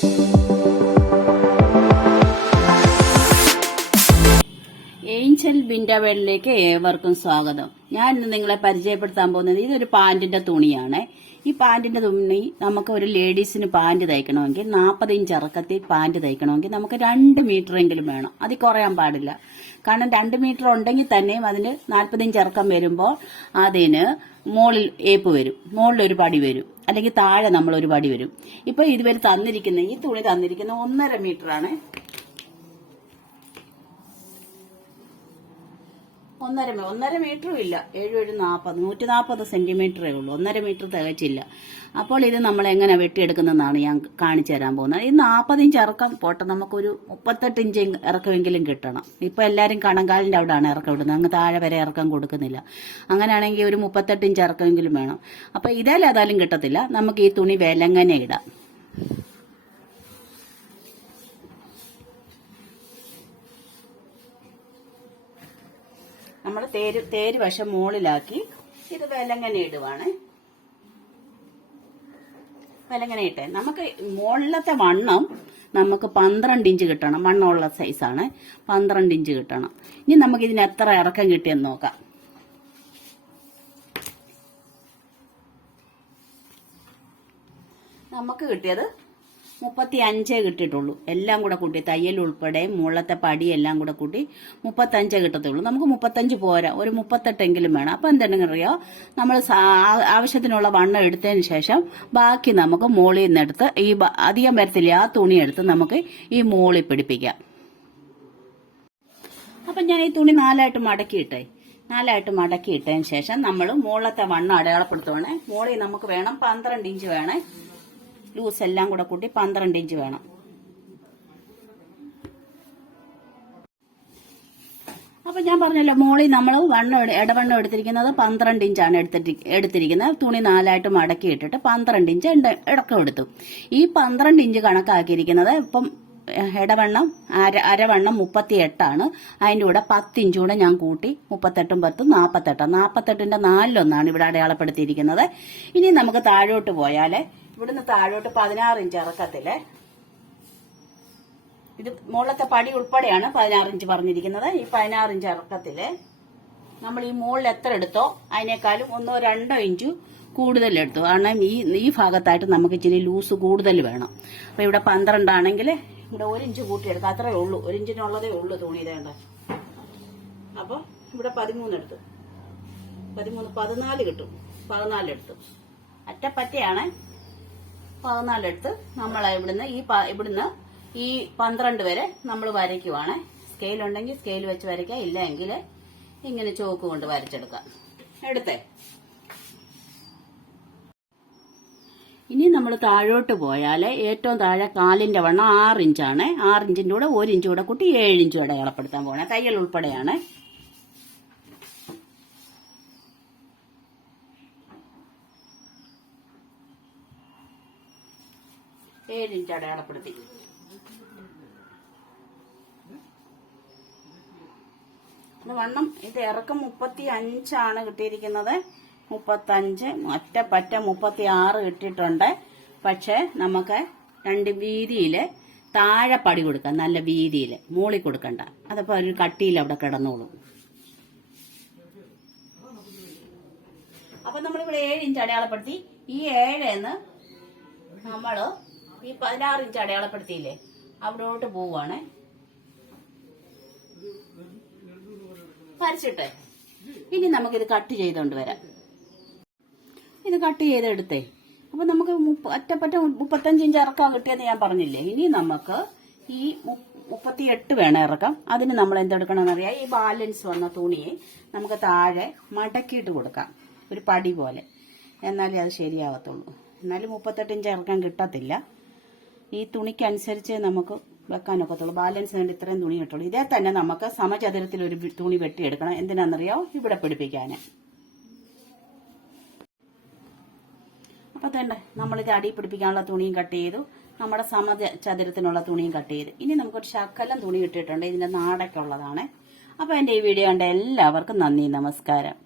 Thank you. Angel ബിൻഡവേളിലേക്ക് ഏവർക്കും സ്വാഗതം. ഞാൻ ഇന്ന് നിങ്ങളെ പരിചയപ്പെടുത്താൻ പോകുന്നത് ഇതൊരു പാന്റിന്റെ തുണിയാണ്. ഈ പാന്റിന്റെ തുണി നമുക്ക് ഒരു ലേഡീസിന് പാന്റ് തയ്ക്കണമെങ്കിൽ നാൽപ്പത് ഇഞ്ച് ഇറക്കത്തിൽ പാന്റ് തയ്ക്കണമെങ്കിൽ നമുക്ക് രണ്ട് മീറ്റർ എങ്കിലും വേണം. അതിൽ കുറയാൻ പാടില്ല. കാരണം രണ്ട് മീറ്റർ ഉണ്ടെങ്കിൽ തന്നെയും അതിന് നാൽപ്പത് ഇഞ്ച് ഇറക്കം വരുമ്പോൾ അതിന് മുകളിൽ ഏപ്പ് വരും. മുകളിൽ ഒരു പടി വരും. അല്ലെങ്കിൽ താഴെ നമ്മൾ ഒരു പടി വരും. ഇപ്പൊ ഇതുവരെ തന്നിരിക്കുന്ന ഈ തുണി തന്നിരിക്കുന്ന ഒന്നര മീറ്റർ ഒന്നര ഒന്നര മീറ്ററും ഇല്ല. ഏഴ് ഏഴ് നാൽപ്പത് നൂറ്റി നാൽപ്പത് സെന്റിമീറ്ററേ ഉള്ളൂ. ഒന്നര മീറ്റർ തികച്ചില്ല. അപ്പോൾ ഇത് നമ്മൾ എങ്ങനെ വെട്ടിയെടുക്കുന്നതെന്നാണ് ഞാൻ കാണിച്ചു തരാൻ പോകുന്നത്. ഈ നാൽപ്പത് ഇഞ്ച് ഇറക്കം പോട്ടെ നമുക്കൊരു മുപ്പത്തെട്ട് ഇഞ്ച് ഇറക്കമെങ്കിലും കിട്ടണം. ഇപ്പം എല്ലാവരും കണങ്കാലിന്റെ അവിടെയാണ് ഇറക്കം ഇടുന്നത്. അങ്ങ് താഴെ വരെ ഇറക്കം കൊടുക്കുന്നില്ല. അങ്ങനെയാണെങ്കിൽ ഒരു മുപ്പത്തെട്ട് ഇഞ്ച് ഇറക്കമെങ്കിലും വേണം. അപ്പോൾ ഇതേലും ഏതായാലും കിട്ടത്തില്ല. നമുക്ക് ഈ തുണി വിലങ്ങനെ ഇടാം. നമ്മൾ തേര് തേര് വശം മുകളിലാക്കി ഇത് വിലങ്ങനെ ഇടുവാണ്. വിലങ്ങനെ ഇട്ടെ. നമുക്ക് മുകളിലത്തെ വണ്ണം നമുക്ക് പന്ത്രണ്ട് ഇഞ്ച് കിട്ടണം. വണ്ണമുള്ള സൈസാണ്. പന്ത്രണ്ട് ഇഞ്ച് കിട്ടണം. ഇനി നമുക്ക് ഇതിന് എത്ര ഇറക്കം കിട്ടിയെന്ന് നോക്കാം. നമുക്ക് കിട്ടിയത് മുപ്പത്തി അഞ്ചേ കിട്ടിയിട്ടുള്ളൂ. എല്ലാം കൂടെ കൂട്ടി തയ്യൽ ഉൾപ്പെടെ മുള്ളത്തെ പടി എല്ലാം കൂടെ കൂട്ടി മുപ്പത്തഞ്ചേ കിട്ടത്തുള്ളൂ. നമുക്ക് മുപ്പത്തഞ്ച് പോരാ. ഒരു മുപ്പത്തെട്ടെങ്കിലും വേണം. അപ്പം എന്തെങ്കിലും അറിയോ നമ്മൾ ആവശ്യത്തിനുള്ള വണ്ണം എടുത്തതിന് ശേഷം ബാക്കി നമുക്ക് മോളിൽ നിന്നെടുത്ത് ഈ അധികം വരത്തില്ല. ആ തുണി എടുത്ത് നമുക്ക് ഈ മോളിൽ പിടിപ്പിക്കാം. അപ്പം ഞാൻ ഈ തുണി നാലായിട്ട് മടക്കിയിട്ടേ. നാലായിട്ട് മടക്കിയിട്ടതിന് ശേഷം നമ്മൾ മുകളിലത്തെ വണ്ണം അടയാളപ്പെടുത്തുവാണേ. മോളിൽ നമുക്ക് വേണം പന്ത്രണ്ട് ഇഞ്ച് വേണേ. ലൂസ് എല്ലാം കൂടെ കൂട്ടി പന്ത്രണ്ട് ഇഞ്ച് വേണം. അപ്പൊ ഞാൻ പറഞ്ഞല്ലോ മോളി നമ്മൾ വണ്ണം ഇടവണ്ണം എടുത്തിരിക്കുന്നത് പന്ത്രണ്ട് ഇഞ്ചാണ് എടുത്തിട്ട് എടുത്തിരിക്കുന്നത്. തുണി നാലായിട്ട് മടക്കി ഇട്ടിട്ട് പന്ത്രണ്ട് ഇഞ്ച് ഇട- ഇടക്കം എടുത്തു. ഈ പന്ത്രണ്ട് ഇഞ്ച് കണക്കാക്കിയിരിക്കുന്നത് ഇപ്പം ഇടവണ്ണം അര അരവണ്ണം മുപ്പത്തി എട്ടാണ് അതിന്റെ കൂടെ പത്തിഞ്ചും കൂടെ ഞാൻ കൂട്ടി മുപ്പത്തെട്ടും പത്തും നാൽപ്പത്തെട്ടാണ് നാൽപ്പത്തെട്ടിന്റെ നാലിലൊന്നാണ് ഇവിടെ അടയാളപ്പെടുത്തിയിരിക്കുന്നത്. ഇനി നമുക്ക് താഴോട്ട് പോയാലേ ഇവിടുന്ന് താഴോട്ട് പതിനാറ് ഇഞ്ച് ഇറക്കത്തില്ലേ? ഇത് മുകളിലത്തെ പടി ഉൾപ്പെടെയാണ് പതിനാറ് ഇഞ്ച് പറഞ്ഞിരിക്കുന്നത്. ഈ പതിനാറ് ഇഞ്ച് ഇറക്കത്തിൽ നമ്മൾ ഈ മുകളിൽ എത്ര എടുത്തോ അതിനേക്കാളും ഒന്നോ രണ്ടോ ഇഞ്ച് കൂടുതൽ എടുത്തു. കാരണം ഈ ഈ ഭാഗത്തായിട്ട് നമുക്ക് ഇച്ചിരി ലൂസ് കൂടുതൽ വേണം. അപ്പൊ ഇവിടെ പന്ത്രണ്ടാണെങ്കിൽ ഇവിടെ ഒരു ഇഞ്ച് കൂട്ടിയെടുക്കാം അത്രേ ഉള്ളൂ. ഒരു ഇഞ്ചിനുള്ളതേ ഉള്ളൂ തുണി ഇതേണ്ട അപ്പൊ ഇവിടെ പതിമൂന്ന് എടുത്തു. പതിമൂന്ന് പതിനാല് കിട്ടും. പതിനാല് എടുത്തു. അറ്റപ്പറ്റയാണ് പതിനാലെടുത്ത് നമ്മൾ ഇവിടുന്ന് ഈ ഇവിടുന്ന് ഈ പന്ത്രണ്ട് വരെ നമ്മൾ വരയ്ക്കുവാണ്. സ്കെയിൽ ഉണ്ടെങ്കിൽ സ്കെയിൽ വെച്ച് വരയ്ക്കാം. ഇല്ലെങ്കിൽ ഇങ്ങനെ ചോക്ക് കൊണ്ട് വരച്ചെടുക്കാം. എടുത്തേ. ഇനി നമ്മൾ താഴോട്ട് പോയാൽ ഏറ്റവും താഴെ കാലിന്റെ വണ്ണം ആറ് ഇഞ്ചാണ്. കൂടെ ഒരു കൂടെ കൂട്ടി ഏഴ് ഇഞ്ച് കൂടെ അടയാളപ്പെടുത്താൻ പോകണേ തയ്യൽ ഉൾപ്പെടെയാണ്. ഏഴ് ഇഞ്ച് അടയാളപ്പെടുത്തി. വണ്ണം ഇത് ഇറക്കം മുപ്പത്തി അഞ്ചാണ് കിട്ടിയിരിക്കുന്നത്. മുപ്പത്തഞ്ച് ഒറ്റപ്പറ്റ മുപ്പത്തി ആറ് കിട്ടിയിട്ടുണ്ട്. പക്ഷെ നമുക്ക് രണ്ട് വീതിയിൽ താഴെ പടി കൊടുക്കാം നല്ല വീതിയിൽ മൂളി കൊടുക്കണ്ട. അതപ്പോ ഒരു കട്ടിയിൽ അവിടെ കിടന്നോളും. അപ്പൊ നമ്മളിവിടെ ഏഴ് ഇഞ്ച് അടയാളപ്പെടുത്തി. ഈ ഏഴെന്ന് നമ്മൾ ഈ പതിനാറ് ഇഞ്ച് അടയാളപ്പെടുത്തിയില്ലേ? അവിടോട്ട് പോവാണ് വരച്ചിട്ടെ ഇനി നമുക്കിത് കട്ട് ചെയ്തോണ്ട് വരാം. ഇത് കട്ട് ചെയ്തെടുത്തേ. അപ്പൊ നമുക്ക് അറ്റപ്പറ്റ മുപ്പത്തഞ്ച് ഇഞ്ച് ഇറക്കാൻ കിട്ടിയെന്ന് ഞാൻ പറഞ്ഞില്ലേ? ഇനി നമുക്ക് ഈ മുപ്പത്തിയെട്ട് വേണം ഇറക്കാം. അതിന് നമ്മൾ എന്തെടുക്കണമെന്ന് അറിയാം? ഈ ബാലൻസ് വന്ന തുണിയെ നമുക്ക് താഴെ മടക്കിയിട്ട് കൊടുക്കാം. ഒരു പടി പോലെ. എന്നാലേ അത് ശരിയാവത്തുള്ളൂ. എന്നാലും മുപ്പത്തെട്ട് ഇഞ്ച് ഇറക്കാൻ കിട്ടത്തില്ല. ഈ തുണിക്കനുസരിച്ച് നമുക്ക് വെക്കാനൊക്കെ തുള്ളൂ ബാലൻസ് വേണ്ടി ഇത്രയും തുണി കിട്ടുള്ളൂ. ഇതേ തന്നെ നമുക്ക് സമചതുരത്തിൽ ഒരു തുണി വെട്ടിയെടുക്കണം. എന്തിനാണെന്നറിയോ ഇവിടെ പിടിപ്പിക്കാൻ അപ്പൊ തന്നെ നമ്മളിത് അടി പിടിപ്പിക്കാനുള്ള തുണിയും കട്ട് ചെയ്തു. നമ്മുടെ സമചതുരത്തിനുള്ള തുണിയും കട്ട് ചെയ്തു. ഇനി നമുക്കൊരു ശക്കലം തുണി കിട്ടിയിട്ടുണ്ട് ഇതിന്റെ നാടൊക്കെ ഉള്ളതാണ്. അപ്പൊ എന്റെ ഈ വീഡിയോ കണ്ട എല്ലാവർക്കും നന്ദി. നമസ്കാരം.